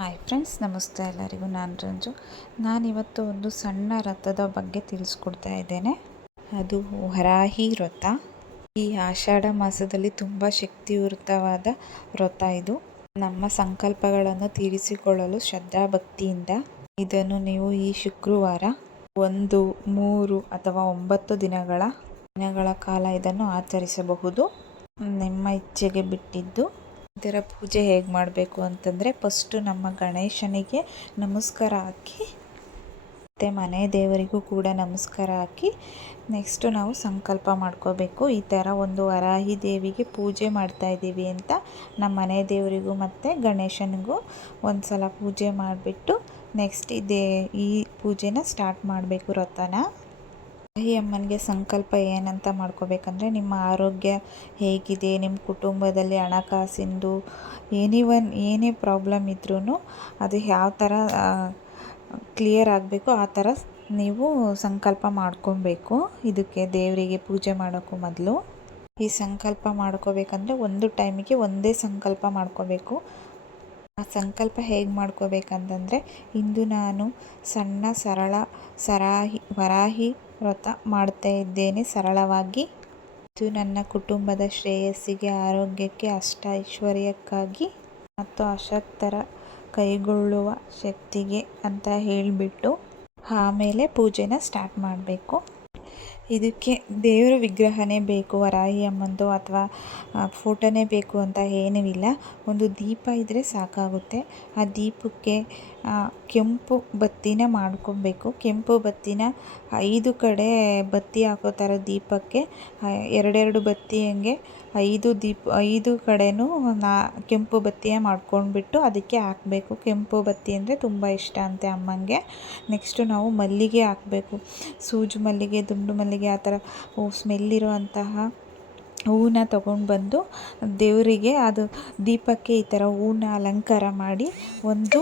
Hi friends, ನಮಸ್ತೆ ಎಲ್ಲರಿಗೂ. ನಾನು ರಂಜು. ನಾನಿವತ್ತು ಒಂದು ಸಣ್ಣ ವ್ರತದ ಬಗ್ಗೆ ತಿಳಿಸ್ಕೊಡ್ತಾ ಇದ್ದೇನೆ. ಅದು ವರಾಹಿ ವ್ರತ. ಈ ಆಷಾಢ ಮಾಸದಲ್ಲಿ ತುಂಬ ಶಕ್ತಿಯುತವಾದ ವ್ರತ ಇದು. ನಮ್ಮ ಸಂಕಲ್ಪಗಳನ್ನು ತೀರಿಸಿಕೊಳ್ಳಲು ಶ್ರದ್ಧಾಭಕ್ತಿಯಿಂದ ಇದನ್ನು ನೀವು ಈ ಶುಕ್ರವಾರ 1, 3 ಅಥವಾ 9 ದಿನಗಳ ಕಾಲ ಇದನ್ನು ಆಚರಿಸಬಹುದು. ನಿಮ್ಮ ಇಚ್ಛೆಗೆ ಬಿಟ್ಟಿದ್ದು. ಇದರ ಪೂಜೆ ಹೇಗೆ ಮಾಡಬೇಕು ಅಂತಂದರೆ, ಫಸ್ಟು ನಮ್ಮ ಗಣೇಶನಿಗೆ ನಮಸ್ಕಾರ ಹಾಕಿ ಮತ್ತು ಮನೆ ದೇವರಿಗೂ ಕೂಡ ನಮಸ್ಕಾರ ಹಾಕಿ ನೆಕ್ಸ್ಟು ನಾವು ಸಂಕಲ್ಪ ಮಾಡ್ಕೋಬೇಕು. ಈ ಥರ ಒಂದು ವರಾಹಿ ದೇವಿಗೆ ಪೂಜೆ ಮಾಡ್ತಾಯಿದ್ದೀವಿ ಅಂತ ನಮ್ಮ ಮನೆ ದೇವರಿಗೂ ಮತ್ತು ಗಣೇಶನಿಗೂ ಒಂದು ಸಲ ಪೂಜೆ ಮಾಡಿಬಿಟ್ಟು ನೆಕ್ಸ್ಟ್ ಈ ಪೂಜೆನ ಸ್ಟಾರ್ಟ್ ಮಾಡಬೇಕು ವ್ರತನ. ಈ ಅಮ್ಮನಿಗೆ ಸಂಕಲ್ಪ ಏನಂತ ಮಾಡ್ಕೋಬೇಕಂದ್ರೆ, ನಿಮ್ಮ ಆರೋಗ್ಯ ಹೇಗಿದೆ, ನಿಮ್ಮ ಕುಟುಂಬದಲ್ಲಿ ಹಣಕಾಸಿಂದು ಏನೇ ಪ್ರಾಬ್ಲಮ್ ಇದ್ರೂ ಅದು ಯಾವ ಥರ ಕ್ಲಿಯರ್ ಆಗಬೇಕು ಆ ಥರ ನೀವು ಸಂಕಲ್ಪ ಮಾಡ್ಕೊಬೇಕು. ಇದಕ್ಕೆ ದೇವರಿಗೆ ಪೂಜೆ ಮಾಡೋಕ್ಕೂ ಮೊದಲು ಈ ಸಂಕಲ್ಪ ಮಾಡ್ಕೋಬೇಕಂದ್ರೆ ಒಂದು ಟೈಮಿಗೆ ಒಂದೇ ಸಂಕಲ್ಪ ಮಾಡ್ಕೋಬೇಕು. ಆ ಸಂಕಲ್ಪ ಹೇಗೆ ಮಾಡ್ಕೋಬೇಕಂತಂದರೆ, ಇಂದು ನಾನು ಸಣ್ಣ ಸರಳ ವರಾಹಿ ವ್ರತ ಮಾಡ್ತಾ ಇದ್ದೇನೆ ಸರಳವಾಗಿ. ಇದು ನನ್ನ ಕುಟುಂಬದ ಶ್ರೇಯಸ್ಸಿಗೆ, ಆರೋಗ್ಯಕ್ಕೆ, ಐಶ್ವರ್ಯಕ್ಕಾಗಿ ಮತ್ತು ಅಶಕ್ತರ ಕೈಗೊಳ್ಳುವ ಶಕ್ತಿಗೆ ಅಂತ ಹೇಳಿಬಿಟ್ಟು ಆಮೇಲೆ ಪೂಜೆನ ಸ್ಟಾರ್ಟ್ ಮಾಡಬೇಕು. ಇದಕ್ಕೆ ದೇವರ ವಿಗ್ರಹನೇ ಬೇಕು, ವರಾಹಿ ಅಮ್ಮಂದು ಅಥವಾ ಫೋಟೋನೇ ಬೇಕು ಅಂತ ಏನೂ ಇಲ್ಲ. ಒಂದು ದೀಪ ಇದ್ದರೆ ಸಾಕಾಗುತ್ತೆ. ಆ ದೀಪಕ್ಕೆ ಕೆಂಪು ಬತ್ತಿನ ಮಾಡ್ಕೊಬೇಕು. ಕೆಂಪು ಬತ್ತಿನ 5 ಕಡೆ ಬತ್ತಿ ಹಾಕೋ ಥರ ದೀಪಕ್ಕೆ 2 ಬತ್ತಿ ಹಂಗೆ 5 ಕಡೆನೂ ಕೆಂಪು ಬತ್ತಿಯ ಮಾಡ್ಕೊಂಡ್ಬಿಟ್ಟು ಅದಕ್ಕೆ ಹಾಕಬೇಕು. ಕೆಂಪು ಬತ್ತಿ ಅಂದರೆ ತುಂಬ ಇಷ್ಟ ಅಂತೆ ಅಮ್ಮಂಗೆ. ನೆಕ್ಸ್ಟು ನಾವು ಮಲ್ಲಿಗೆ ಹಾಕಬೇಕು. ಸೂಜು ಮಲ್ಲಿಗೆ, ದುಂಡು ಮಲ್ಲಿಗೆ, ಆ ಥರ ಸ್ಮೆಲ್ಲಿರುವಂತಹ ಹೂವನ್ನ ತೊಗೊಂಡು ಬಂದು ದೇವರಿಗೆ ಅದು ದೀಪಕ್ಕೆ ಈ ಥರ ಹೂವನ್ನ ಅಲಂಕಾರ ಮಾಡಿ ಒಂದು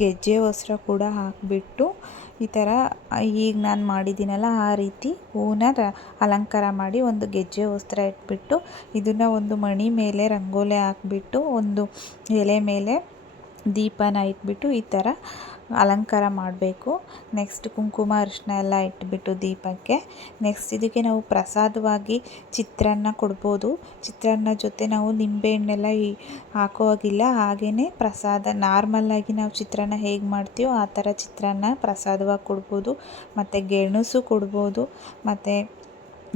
ಗೆಜ್ಜೆ ವಸ್ತ್ರ ಕೂಡ ಹಾಕಿಬಿಟ್ಟು ಈ ಥರ ಈಗ ನಾನು ಮಾಡಿದ್ದೀನಲ್ಲ ಆ ರೀತಿ ಹೂವನ್ನ ಅಲಂಕಾರ ಮಾಡಿ ಒಂದು ಗೆಜ್ಜೆ ವಸ್ತ್ರ ಇಟ್ಬಿಟ್ಟು ಇದನ್ನು ಒಂದು ಮಣಿ ಮೇಲೆ ರಂಗೋಲಿ ಹಾಕಿಬಿಟ್ಟು ಒಂದು ಎಲೆ ಮೇಲೆ ದೀಪನ ಇಟ್ಬಿಟ್ಟು ಈ ಥರ ಅಲಂಕಾರ ಮಾಡಬೇಕು. ನೆಕ್ಸ್ಟ್ ಕುಂಕುಮ ಅರಿಶಿನ ಎಲ್ಲ ಇಟ್ಬಿಟ್ಟು ದೀಪಕ್ಕೆ ನೆಕ್ಸ್ಟ್ ಇದಕ್ಕೆ ನಾವು ಪ್ರಸಾದವಾಗಿ ಚಿತ್ರಾನ್ನ ಕೊಡ್ಬೋದು. ಚಿತ್ರಾನ್ನ ಜೊತೆ ನಾವು ನಿಂಬೆಹಣ್ಣೆಲ್ಲ ಹಾಕೋ ಹಾಗಿಲ್ಲ, ಹಾಗೆಯೇ ಪ್ರಸಾದ ನಾರ್ಮಲ್ಲಾಗಿ ನಾವು ಚಿತ್ರಾನ್ನ ಹೇಗೆ ಮಾಡ್ತೀವೋ ಆ ಥರ ಚಿತ್ರಾನ್ನ ಪ್ರಸಾದವಾಗಿ ಕೊಡ್ಬೋದು. ಮತ್ತು ಗೆಣಸು ಕೊಡ್ಬೋದು, ಮತ್ತು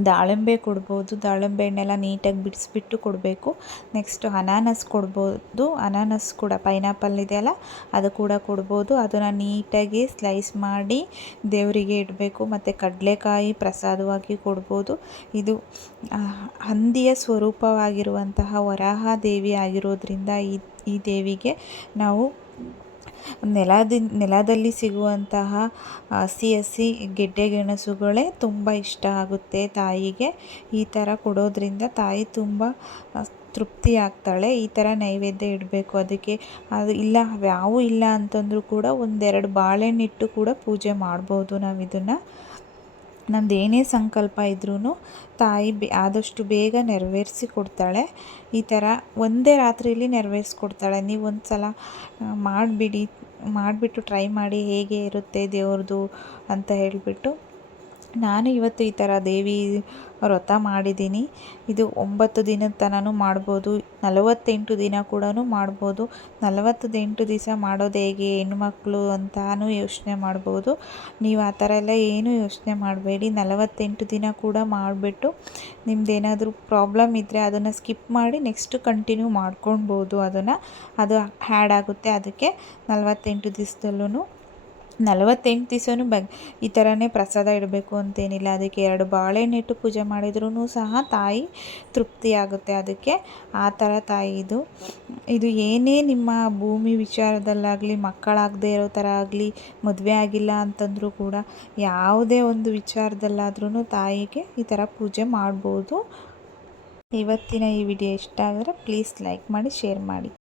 ದಾಳಿಂಬೆ ಕೊಡ್ಬೋದು. ದಾಳಿಂಬೆ ಹಣ್ಣೆಲ್ಲ ನೀಟಾಗಿ ಬಿಡಿಸ್ಬಿಟ್ಟು ಕೊಡಬೇಕು. ನೆಕ್ಸ್ಟು ಅನಾನಸ್ ಕೊಡ್ಬೋದು. ಅನಾನಸ್ ಕೂಡ ಪೈನಾಪಲ್ ಇದೆಯಲ್ಲ ಅದು ಕೂಡ ಕೊಡ್ಬೋದು. ಅದನ್ನು ನೀಟಾಗಿ ಸ್ಲೈಸ್ ಮಾಡಿ ದೇವರಿಗೆ ಇಡಬೇಕು. ಮತ್ತು ಕಡಲೆಕಾಯಿ ಪ್ರಸಾದವಾಗಿ ಕೊಡ್ಬೋದು. ಇದು ಹಂದಿಯ ಸ್ವರೂಪವಾಗಿರುವಂತಹ ವರಾಹ ದೇವಿ ಆಗಿರೋದ್ರಿಂದ ಈ ದೇವಿಗೆ ನಾವು ನೆಲದಲ್ಲಿ ಸಿಗುವಂತಹ ಹಸಿ ಗೆಡ್ಡೆ ಗೆಣಸುಗಳೇ ತುಂಬ ಇಷ್ಟ ಆಗುತ್ತೆ ತಾಯಿಗೆ. ಈ ಥರ ಕೊಡೋದ್ರಿಂದ ತಾಯಿ ತುಂಬ ತೃಪ್ತಿ ಆಗ್ತಾಳೆ. ಈ ಥರ ನೈವೇದ್ಯ ಇಡಬೇಕು. ಅದಕ್ಕೆ ಅದು ಇಲ್ಲ, ಯಾವೂ ಇಲ್ಲ ಅಂತಂದರೂ ಕೂಡ 1-2 ಬಾಳೆಹಣ್ಣಿಟ್ಟು ಕೂಡ ಪೂಜೆ ಮಾಡ್ಬೋದು ನಾವು ಇದನ್ನು. ನಮ್ದು ಏನೇ ಸಂಕಲ್ಪ ಇದ್ರೂ ತಾಯಿ ಆದಷ್ಟು ಬೇಗ ನೆರವೇರಿಸಿ ಕೊಡ್ತಾಳೆ. ಈ ಥರ ಒಂದೇ ರಾತ್ರಿಯಲ್ಲಿ ನೆರವೇರಿಸ್ಕೊಡ್ತಾಳೆ. ನೀವು ಒಂದು ಸಲ ಮಾಡಿಬಿಟ್ಟು ಟ್ರೈ ಮಾಡಿ ಹೇಗೆ ಇರುತ್ತೆ ದೇವ್ರದ್ದು ಅಂತ ಹೇಳಿಬಿಟ್ಟು. ನಾನು ಇವತ್ತು ಈ ಥರ ದೇವಿ ವ್ರತ ಮಾಡಿದ್ದೀನಿ. ಇದು 9 ದಿನದ ತನಕ ಮಾಡ್ಬೋದು, 48 ದಿನ ಕೂಡ ಮಾಡ್ಬೋದು. 48 ದಿವಸ ಮಾಡೋದು ಹೇಗೆ ಹೆಣ್ಮಕ್ಳು ಅಂತಾನು ಯೋಚನೆ ಮಾಡ್ಬೋದು. ನೀವು ಆ ಥರ ಎಲ್ಲ ಏನೂ ಯೋಚನೆ ಮಾಡಬೇಡಿ. 48 ದಿನ ಕೂಡ ಮಾಡಿಬಿಟ್ಟು ನಿಮ್ಮದೇನಾದರೂ ಪ್ರಾಬ್ಲಮ್ ಇದ್ದರೆ ಅದನ್ನು ಸ್ಕಿಪ್ ಮಾಡಿ ನೆಕ್ಸ್ಟ್ ಕಂಟಿನ್ಯೂ ಮಾಡ್ಕೊಳ್ಬೋದು. ಅದು ಹ್ಯಾಡ್ ಆಗುತ್ತೆ. ಅದಕ್ಕೆ 48 ದಿವಸದಲ್ಲೂ 48 ದಿವಸನೂ ಈ ಥರನೇ ಪ್ರಸಾದ ಇಡಬೇಕು ಅಂತೇನಿಲ್ಲ. ಅದಕ್ಕೆ 2 ಬಾಳೆಹಣ್ಣಿಟ್ಟು ಪೂಜೆ ಮಾಡಿದ್ರೂ ಸಹ ತಾಯಿ ತೃಪ್ತಿಯಾಗುತ್ತೆ. ಅದಕ್ಕೆ ಆ ಥರ ತಾಯಿ ಇದು ಏನೇ ನಿಮ್ಮ ಭೂಮಿ ವಿಚಾರದಲ್ಲಾಗಲಿ, ಮಕ್ಕಳಾಗದೇ ಇರೋ ಥರ ಆಗಲಿ, ಮದುವೆ ಆಗಿಲ್ಲ ಅಂತಂದರೂ ಕೂಡ ಯಾವುದೇ ಒಂದು ವಿಚಾರದಲ್ಲಾದ್ರೂ ತಾಯಿಗೆ ಈ ಥರ ಪೂಜೆ ಮಾಡ್ಬೋದು. ಇವತ್ತಿನ ಈ ವಿಡಿಯೋ ಇಷ್ಟ ಆದರೆ ಪ್ಲೀಸ್ ಲೈಕ್ ಮಾಡಿ, ಶೇರ್ ಮಾಡಿ.